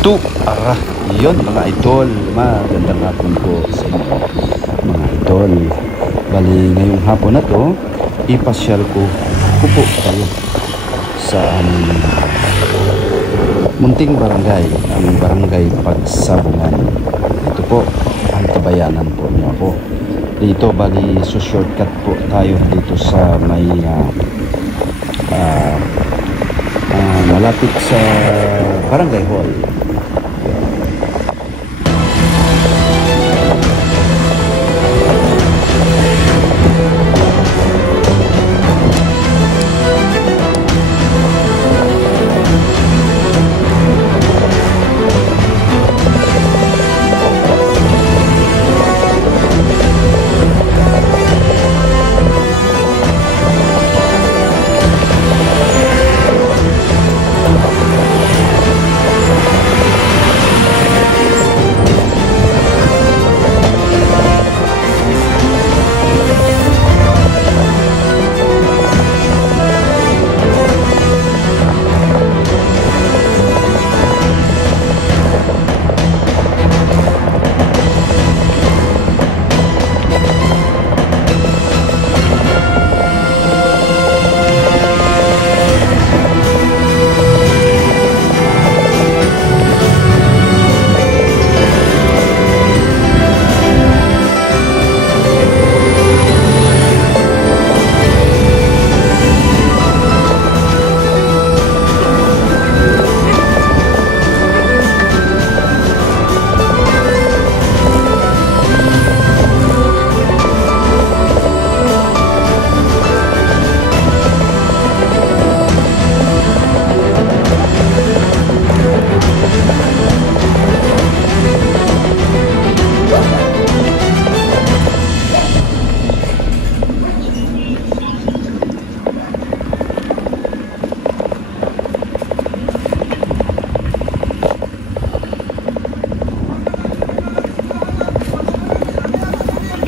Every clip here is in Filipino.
Ito, yun mga idol, magandang hapon po sa inyo mga idol. Bali ngayong hapon na to, ipasyal ko po kayo sa munting barangay, ang barangay Pagsabungan. Ito po, ang tabayanan po niyo ako. Dito bali so shortcut po tayo dito sa may malapit sa barangay hall.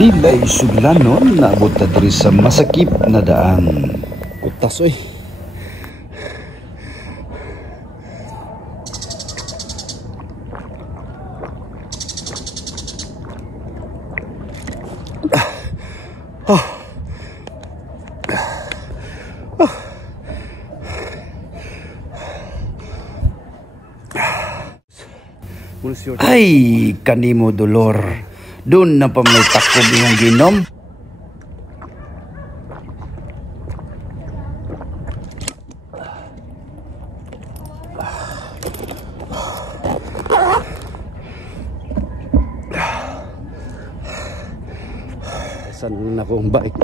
Pilay suglanon naabot ta diri sa masakip na daan. Utas oy. Ay, kanimo dolor. Doon na pa may takob yung ginom. Saan na akong bike?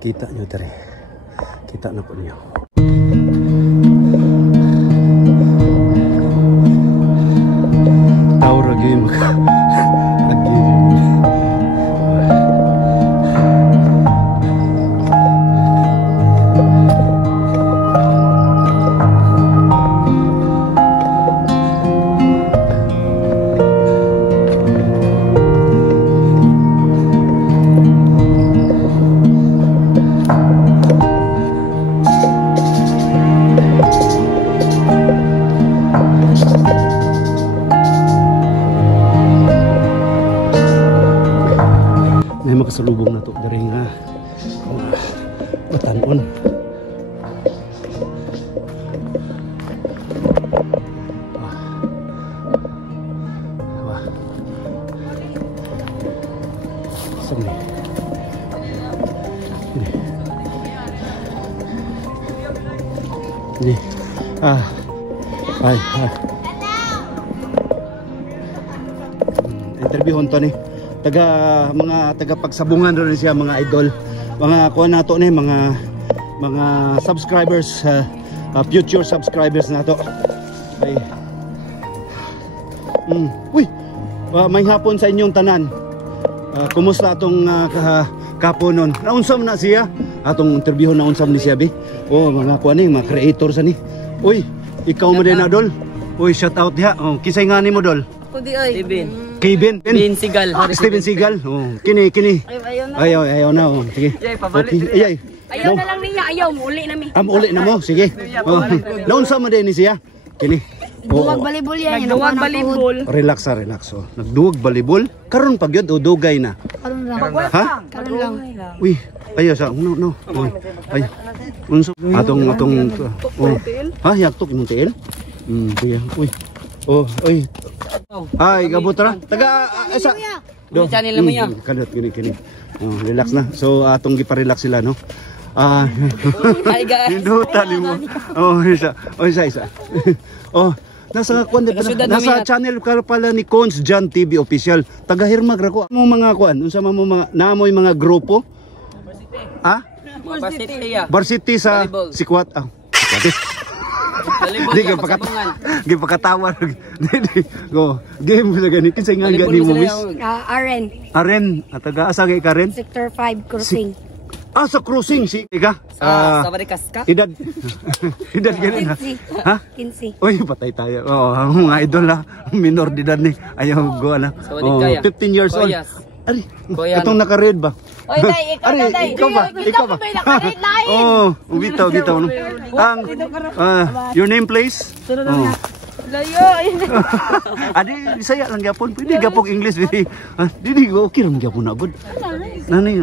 Kita nyo tari. Kita na po nyo. Tawag lagi maka. May makasalubong na to dari nga batanon. Sini. Ini. Ay. Interview honto ni. Mga taga Pagsabungan rin siya mga idol, mga kuha nato ni mga subscribers, future subscribers nato. Ay. Uy, may hapon sa inyong tanan. Kumusta atong kaponon? Naunsam na siya atong interview, naunsam ni siya bi. Oh, mga kuha ni mga creator sa ni. Uy, ikaw mo din idol. Uy, shout out diha. Oh, kisay nga nimo dol? Kudi oy. Kevin. Steven Seagal. Steven Seagal. Oh, kini. Ayaw na. Oh. Sige. Okay. Ayaw na lang niya, ayaw, muli na mi. Uli na mo, sige. Oh. Naunsa man din ni siya? Kini. Duwag balibol yan. Nagduwag balibol. Relax. Oh. Nagduwag balibol. Karon pag yun o dugay na. Karon lang. Ha? Karon lang. Uy, ayaw sa. No. Oh. Ay. Unso atong oh. Ha, yaktok imong tiil? Sige. Uy. Oh, uy. Ay, gabutra. Taga asa. Do. Channel mo ya. Kadot kini. Oh, relax na. So atong gipa-relax sila no. Hi guys. Hindutan mo. Oh, isa. Oh, nasa channel ka pala ni Cons Jan TV official. Taga Hirmag ra ko. Mo mga kuan, unsa man mo mga naamoy mga grupo? Ha? Varsity sa Sikwat. Di ka pakatawar. Go. Game sa ganit kinsa nga gani mo miss? Aren. Taga asa kay Karen? Sector 5 crossing. Sa cruising si Ika. Sa Barikas ka? Edad ganun ha? Ha? 15. Uy, patay tayo. Mga idol ha. Minor de edad ni. Ayaw go na. 15 years old. Ari, katong naka-red ba? Oy, day, ikaw ba? Ikaw ba? Bitaw. No? Your name please? Layo. Adi, Bisaya lang gyapon. Pwede gyapon English pwede. Dili go okay ra gyapon na gud. Nani?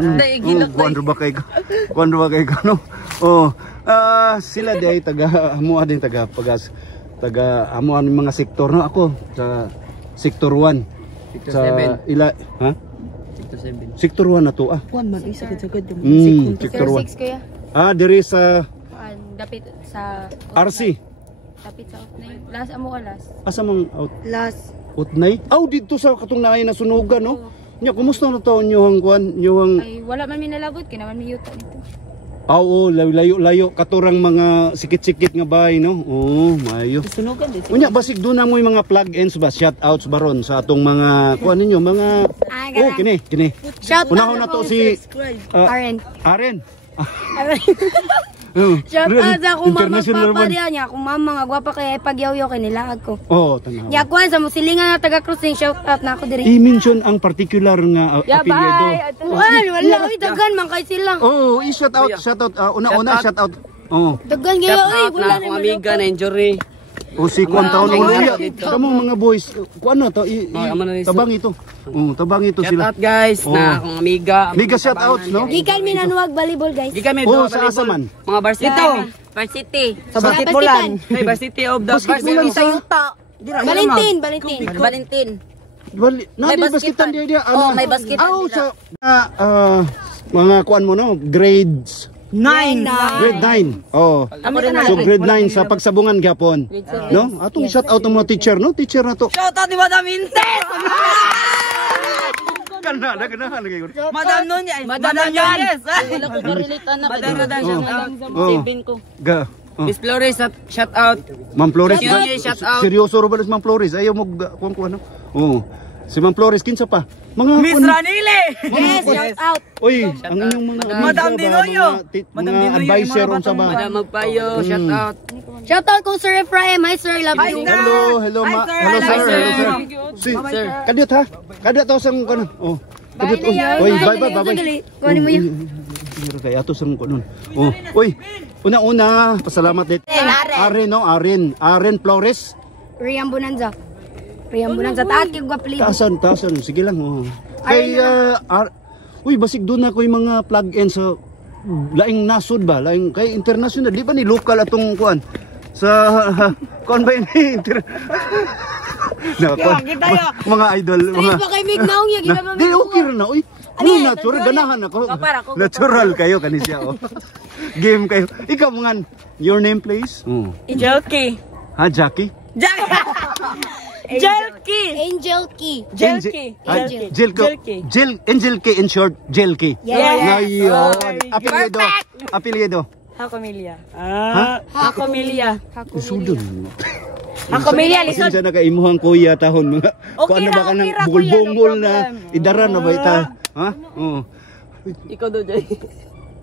Kuan ba kay ka no? Sila day taga amo din taga amo ang mga sektor no ako sa sektor 1. Sa ila ha? Sektor 1 na to Kuan man isa gud sektor 6 kuya. Diri sa Dapit sa RC. Dapit sa Utnay. Last amo ka last. Asa mang Last. Utnay? Dito sa katong naay na sunugan no. Nya kumusta na taon nyo ang kuan? Ay wala man minalabot kinaman mi yuta dito. Layo katurang mga sikit-sikit nga bahay no. Maayo. Sunugan dito. Unya basig do na mo yung mga plug-ins ba, shout-outs ba ron sa atong mga kuan ninyo, mga kini. Shout Unahon na to si Aren. Shout out sa akong mama papa niya, akong mama nga gwapa kay pagyaw-yaw kay nilaag ko. Tanaw. Ya kuan sa musilingan na taga crossing, shout out na ako diri. I-mention ang particular nga apelyido. Wala oy dagan man kay sila. I-shout out. Una shout out. Dagan gayo oy, wala na amiga na injury. Si kuan taon unya. Kamo mga boys, kuan na to tabang ito. Tabang ito sila. Shout out guys na akong amiga. Amiga shout outs no? Gikan mi nanuwag volleyball guys. Gikan mi sa asa man? Mga varsity. Varsity. Sa basketballan. Hey, varsity of the varsity sa Yuta. Valentin. Basketan dia. May basketan. Sa mga kuan mo no, grades 9. Grade 9. So grade 9 sa pagsabungan gyapon. No? Atong shout out ang mga teacher no? Teacher na to. Shout out ni Madam Intes. Ganahan lagi ko. Madam Nunya. Madam Nunes. Wala ko ka-relate anak. Madam Steven ko. Miss Flores shout out. Ma'am Flores. Shout out. Seryoso ro ba Ma'am Flores? Ayaw mo kuan si Ma'am Flores kinsa pa? Mga Miss Ranile. Yes, shout out. Oy, ang inyong mga Madam Dinoyo. Mga advisor unsa ba? Madam Magpayo, shout out. Shout out ko Sir Efraim. Hi sir, love you. Hello sir. Kadiyot ha. Kadiyot to sang kanon. Kadiyot oy, bye. Kunin mo yun. Kay ato sang kanon. Oy. Una pasalamat dit. Aren Flores. Rian Bonanza. Taat kay gwa apelyido. Taasan. Sige lang. Kay uy, basig doon na ko yung mga plug-in sa laing nasod ba? Laing kay international. Di ba ni local atong kuan? Sa kuan ba ini? Mga idol. Stress ba kay Mignaong ya ginagawa? Di okay ra na. Uy, natural ganahan ako. Natural kayo kanisya. Game kayo. Ikaw mga your name please? Jelky. Jackie? Angel Key. Angel Key in short, Jelky. Yes. Apelyido. Hakomilia. Hakomilia. Sudon. Hakomilia lisod. Kinsa na kaimuhang kuya tahon mga kuan ba kanang bungol-bungol na idaran na ba ita? Ha? Ikaw do jay.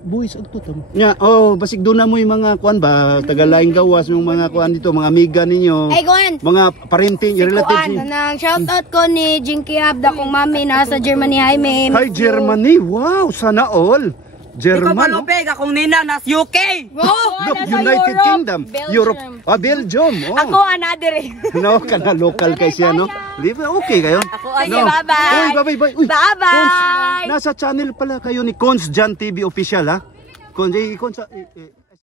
buwis agto tam. Nya, basig do na mo yung mga kuan ba, tagalaing gawas yung mga kuan dito, mga amiga ninyo. Ay, kuan. Mga parenting, relatives. Kuan, nang shoutout ko ni Jinky Abda kong mami nasa Germany. Jaime. Hi Germany. Wow, sana all. German. Ikaw palupig, akong nina nas UK. Look, United Kingdom, Europe, Belgium. Oh. Ako another. No, kana local kay siya, no? Libre, okay kayo. Ako, bye-bye. Uy, bye-bye. Uy, Bye-bye. Cons, nasa channel pala kayo ni Cons Jan TV official, ha? Cons,